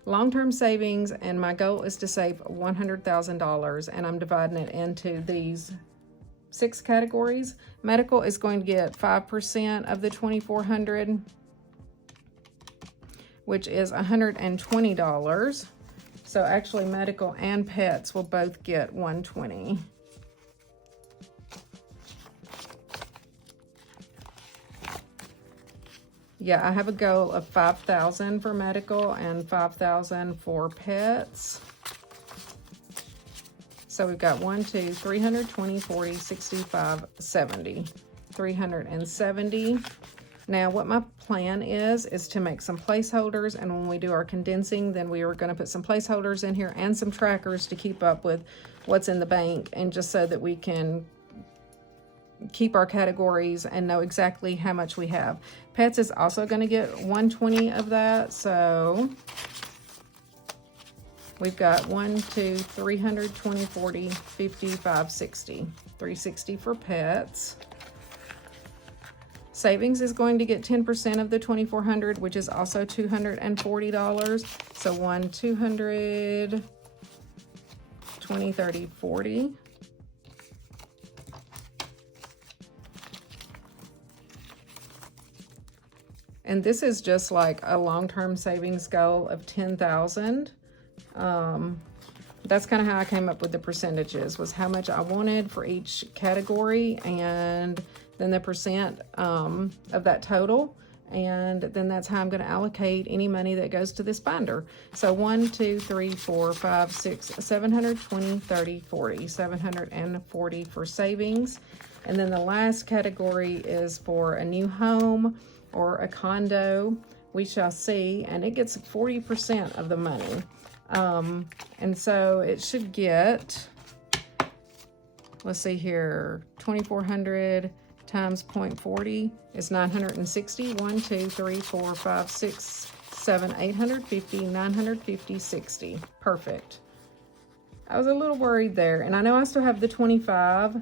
long-term savings, and my goal is to save $100,000, and I'm dividing it into these 6 categories. Medical is going to get 5% of the 2,400, which is $120. So actually medical and pets will both get 120. Yeah, I have a goal of 5,000 for medical and 5,000 for pets. So we've got 1, 2, 320, 40, 65, 70, 370. Now what my plan is to make some placeholders, and when we do our condensing, then we are going to put some placeholders in here and some trackers to keep up with what's in the bank, and just so that we can keep our categories and know exactly how much we have. Pets is also going to get 120 of that, so we've got 1, 2, 320, 40, 50, 560, 360 for pets. Savings is going to get 10% of the 2,400, which is also $240. So 1, 200, 20, 30, 40. And this is just like a long-term savings goal of 10,000. That's kind of how I came up with the percentages, was how much I wanted for each category, and then the percent of that total. And then that's how I'm going to allocate any money that goes to this binder. So 1, 2, 3, 4, 5, 6, 720, 30, 40, 740 for savings. And then the last category is for a new home or a condo, we shall see, and it gets 40% of the money. And so it should get, let's see here, 2,400 times 0.40 is 960. 1, 2, 3, 4, 5, 6, 7, 850, 950, 60. Perfect. I was a little worried there, and I know I still have the 25.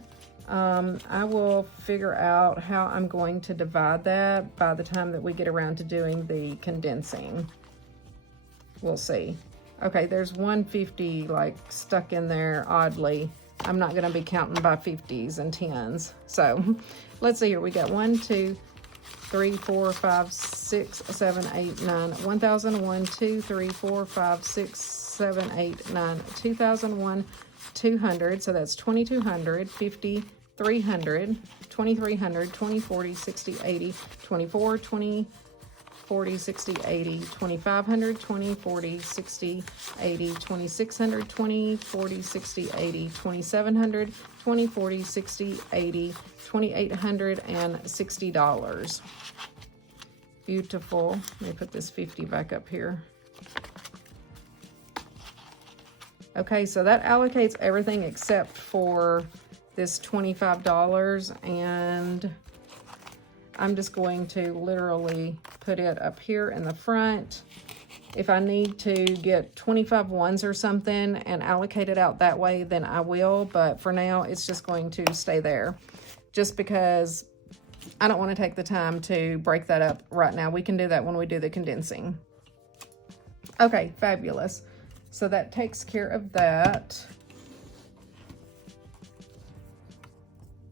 I will figure out how I'm going to divide that by the time that we get around to doing the condensing. We'll see. Okay, there's 150 like stuck in there oddly. I'm not going to be counting by 50s and 10s. So let's see here. We got 1, 2, 3, 4, 5, 6, 7, 8, 9, 1,001, 2, 3, 4, 5, 6, 7, 8, 9, 2,001, 200. So that's 2,200, 50, 300, 2,300, 20, 40, 60, 80, 24, 20, 40, 60, 80, 2,500, 20, 40, 60, 80, 2,600, 20, 40, 60, 80, 2,700, 20, 40, 60, 80, $2,860. Beautiful. Let me put this 50 back up here. Okay, so that allocates everything except for this $25, and I'm just going to literally put it up here in the front. If I need to get 25 ones or something and allocate it out that way, then I will. But for now, it's just going to stay there. Just because I don't want to take the time to break that up right now. We can do that when we do the condensing. Okay, fabulous. So that takes care of that.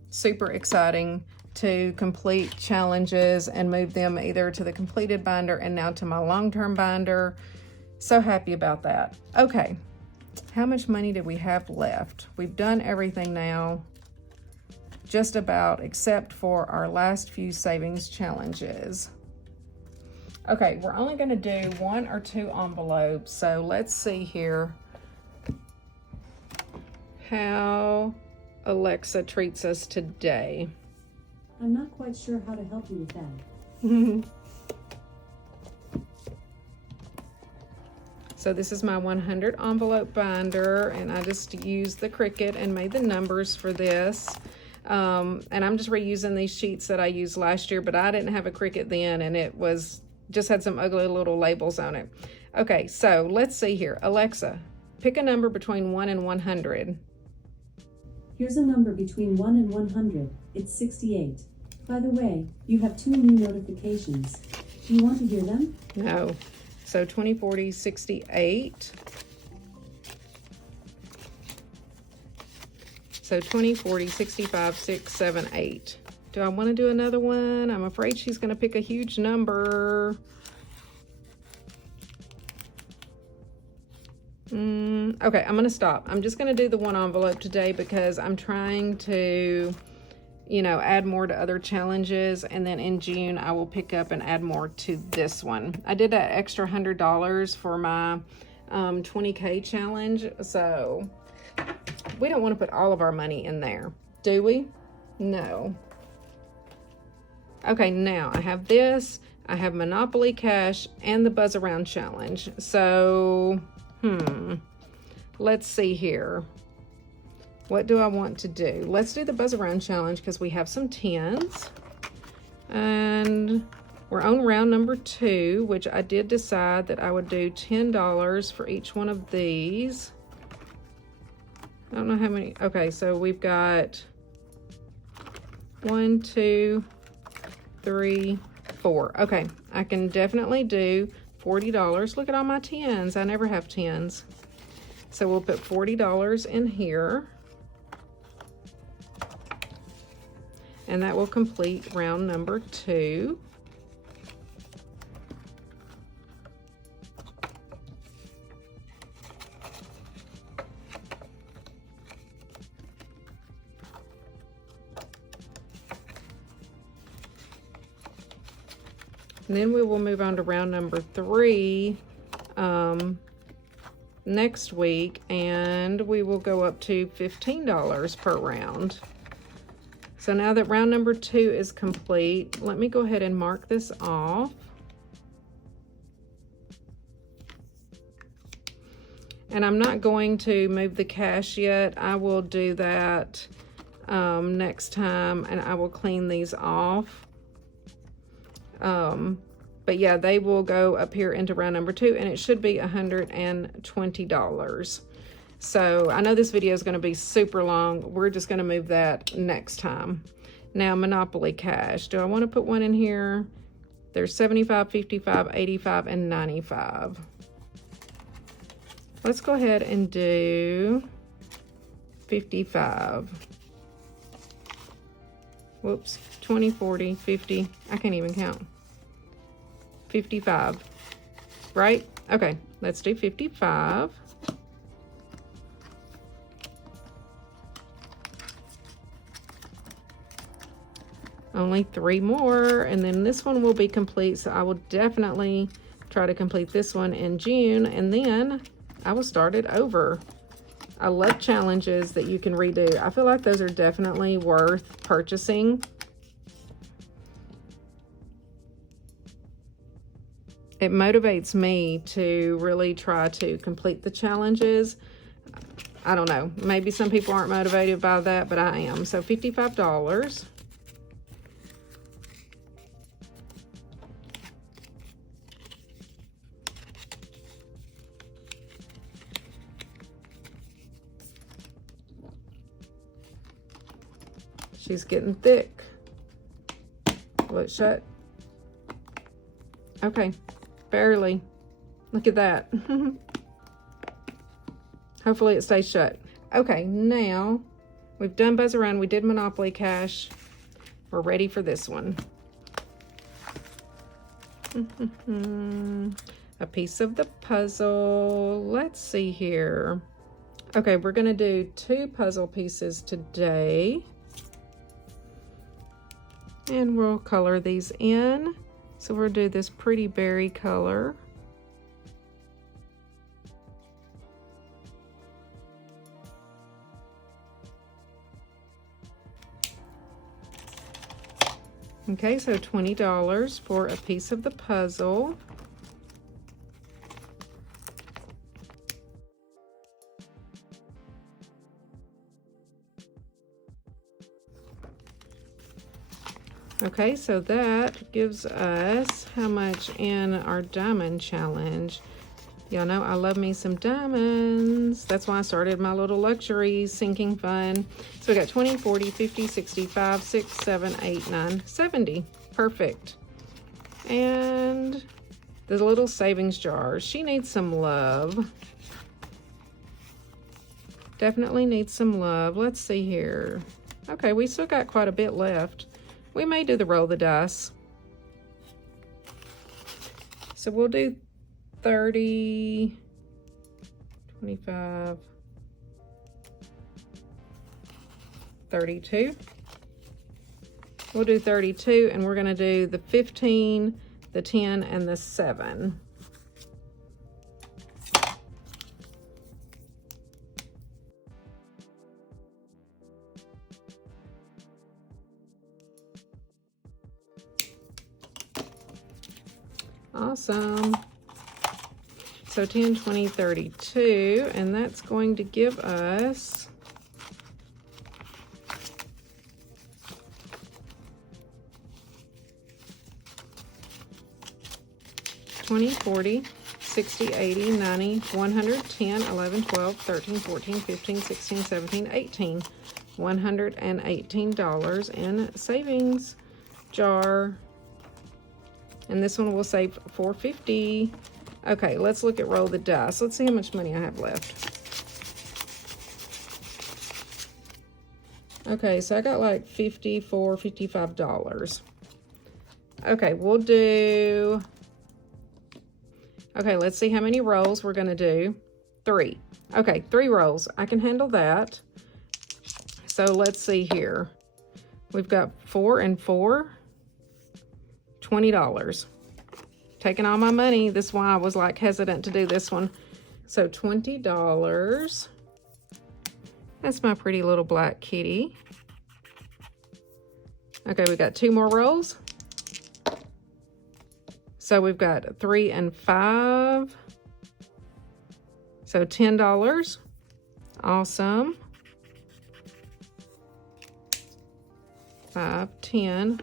Super exciting to complete challenges and move them either to the completed binder and now to my long-term binder. So happy about that. Okay, how much money do we have left? We've done everything now, just about, except for our last few savings challenges. Okay, we're only going to do 1 or 2 envelopes, so let's see here how Alexa treats us today. I'm not quite sure how to help you with that. So this is my 100 envelope binder, and I just used the Cricut and made the numbers for this. And I'm just reusing these sheets that I used last year, but I didn't have a Cricut then, and it was just had some ugly little labels on it. Okay, so let's see here. Alexa, pick a number between 1 and 100. Here's a number between 1 and 100. It's 68. By the way, you have 2 new notifications. Do you want to hear them? No. So 20, 40, 68. So 20, 40, 65, 6, 7, 8. Do I want to do another one? I'm afraid she's going to pick a huge number. Okay, I'm going to stop. I'm just going to do the 1 envelope today because I'm trying to, you know, add more to other challenges. And then in June, I will pick up and add more to this one. I did that extra $100 for my 20K challenge. So we don't want to put all of our money in there, do we? No. Okay, now I have this. I have Monopoly Cash and the Buzz Around Challenge. So, let's see here. What do I want to do? Let's do the Buzz Around Challenge because we have some 10s. And we're on round number 2, which I did decide that I would do $10 for each one of these. I don't know how many. Okay, so we've got 1, 2, 3, 4. Okay, I can definitely do $40. Look at all my 10s. I never have 10s. So we'll put $40 in here. And that will complete round number 2. And then we will move on to round number 3 next week, and we will go up to $15 per round. So now that round number 2 is complete, let me go ahead and mark this off. And I'm not going to move the cash yet. I will do that next time, and I will clean these off. But yeah, they will go up here into round number 2, and it should be $120. So I know this video is going to be super long. We're just going to move that next time. Now, Monopoly Cash. Do I want to put one in here? There's 75, 55, 85, and 95. Let's go ahead and do 55. Whoops, 20, 40, 50. I can't even count. 55, right? Okay, let's do 55. Only 3 more, and then this one will be complete. So I will definitely try to complete this one in June, and then I will start it over. I love challenges that you can redo. I feel like those are definitely worth purchasing. It motivates me to really try to complete the challenges. I don't know. Maybe some people aren't motivated by that, but I am. So $55. She's getting thick. Will it shut? Okay, barely. Look at that. Hopefully it stays shut. Okay, now we've done Buzz Around. We did Monopoly Cash. We're ready for this one. A piece of the puzzle. Let's see here. Okay, we're gonna do 2 puzzle pieces today. And we'll color these in. So we'll do this pretty berry color. Okay, so $20 for a piece of the puzzle. Okay, so that gives us how much in our diamond challenge? Y'all know I love me some diamonds. That's why I started my little luxury sinking fund. So we got 20, 40, 50, 65, 6, 7, 8, 9, 70. Perfect. And the little savings jar. She needs some love. Definitely needs some love. Let's see here. Okay, we still got quite a bit left. We may do the roll the dice. So we'll do 30, 25, 32. We'll do 32, and we're going to do the 15, the 10, and the 7. Awesome. So 10, 20, 32, and that's going to give us $20, $40, $60, $80, $90, $100, $10, $11, $12, $13, $14, $15, $16, $17, $18, $118 in savings jar. And this one will save $450. Okay, let's look at roll the dice. Let's see how much money I have left. Okay, so I got like $54, $55. Okay, we'll do... Okay, let's see how many rolls we're going to do. 3. Okay, 3 rolls. I can handle that. So let's see here. We've got 4 and 4. $20. Taking all my money. This is why I was like hesitant to do this one. So $20. That's my pretty little black kitty. Okay, we got 2 more rolls. So we've got 3 and 5. So $10. Awesome. 5, 10.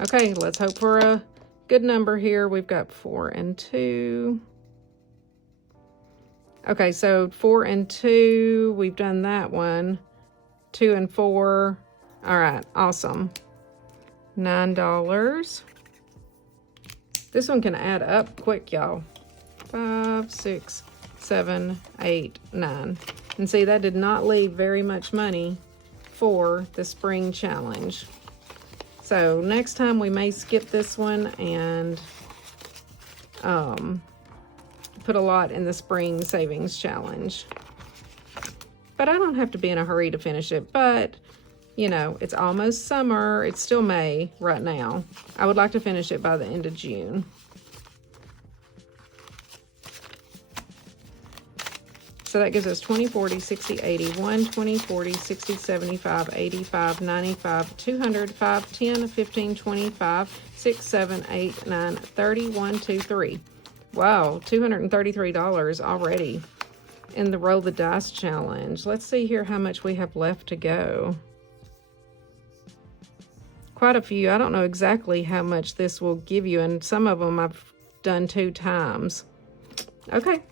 Okay, let's hope for a good number here. We've got 4 and 2. Okay, so 4 and 2, we've done that one. 2 and 4. All right, awesome. $9. This one can add up quick, y'all. 5, 6, 7, 8, 9. And see, that did not leave very much money for the spring challenge. So next time we may skip this one and put a lot in the spring savings challenge. But I don't have to be in a hurry to finish it. But, you know, it's almost summer. It's still May right now. I would like to finish it by the end of June. So that gives us 20, 40, 60, 80, 120, 40, 60, 75, 85, 95, 200, 5, 10, 15, 25, 6, 7, 8, 9, 30, 1, 2, 3. Wow, $233 already in the Roll the Dice challenge. Let's see here how much we have left to go. Quite a few. I don't know exactly how much this will give you, and some of them I've done 2 times. Okay.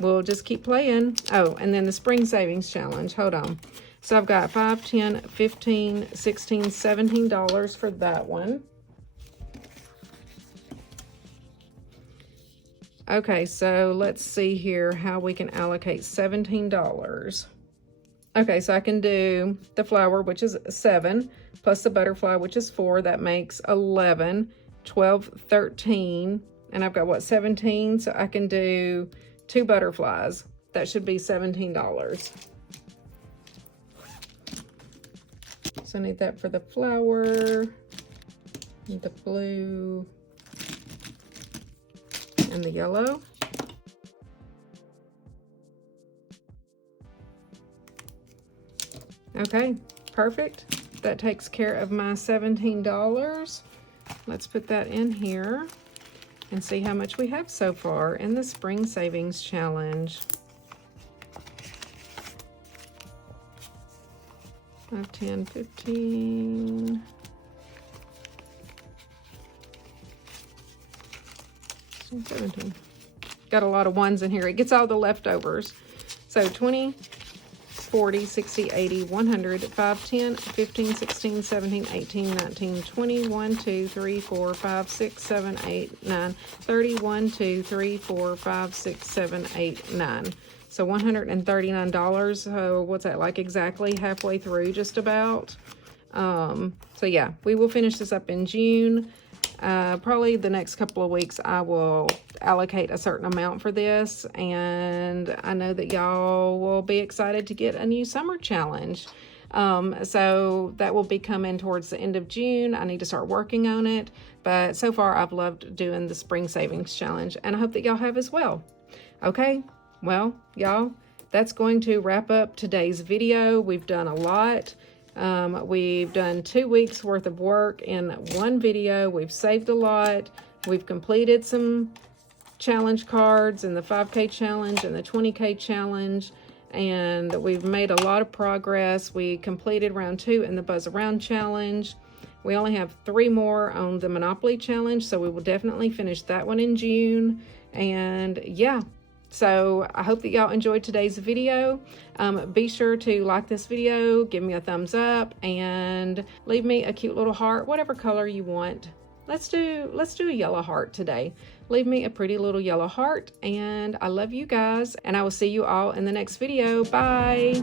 We'll just keep playing. Oh, and then the spring savings challenge. Hold on. So I've got $5, $10, $15, $16, $17 for that one. Okay, so let's see here how we can allocate $17. Okay, so I can do the flower, which is 7, plus the butterfly, which is 4. That makes 11, 12, 13. And I've got, what, 17? So I can do 2 butterflies. That should be $17. So I need that for the flower, need the blue, and the yellow. Okay, perfect. That takes care of my $17. Let's put that in here and see how much we have so far in the Spring Savings Challenge. 5, 10, 15. 17. Got a lot of ones in here. It gets all the leftovers. So 20, 40, 60, 80, 100, 5, 10, 15, 16, 17, 18, 19, 20, 1, 2, 3, 4, 5, 6, 7, 8, 9, 30, 1, 2, 3, 4, 5, 6, 7, 8, 9. So $139. So what's that, like exactly halfway through, just about. So yeah, we will finish this up in June. Probably the next couple of weeks I will allocate a certain amount for this, and I know that y'all will be excited to get a new summer challenge. So that will be coming towards the end of June. I need to start working on it, but so far I've loved doing the Spring Savings Challenge, and I hope that y'all have as well. Okay, well, y'all, that's going to wrap up today's video. We've done a lot. We've done 2 weeks worth of work in one video. We've saved a lot. We've completed some challenge cards in the 5K challenge and the 20K challenge, and we've made a lot of progress. We completed round 2 in the Buzz Around challenge. We only have 3 more on the Monopoly challenge, so we will definitely finish that one in June. And yeah, so I hope that y'all enjoyed today's video. Be sure to like this video, give me a thumbs up, and leave me a cute little heart, whatever color you want. Let's do a yellow heart today. Leave me a pretty little yellow heart, and I love you guys, and I will see you all in the next video. Bye.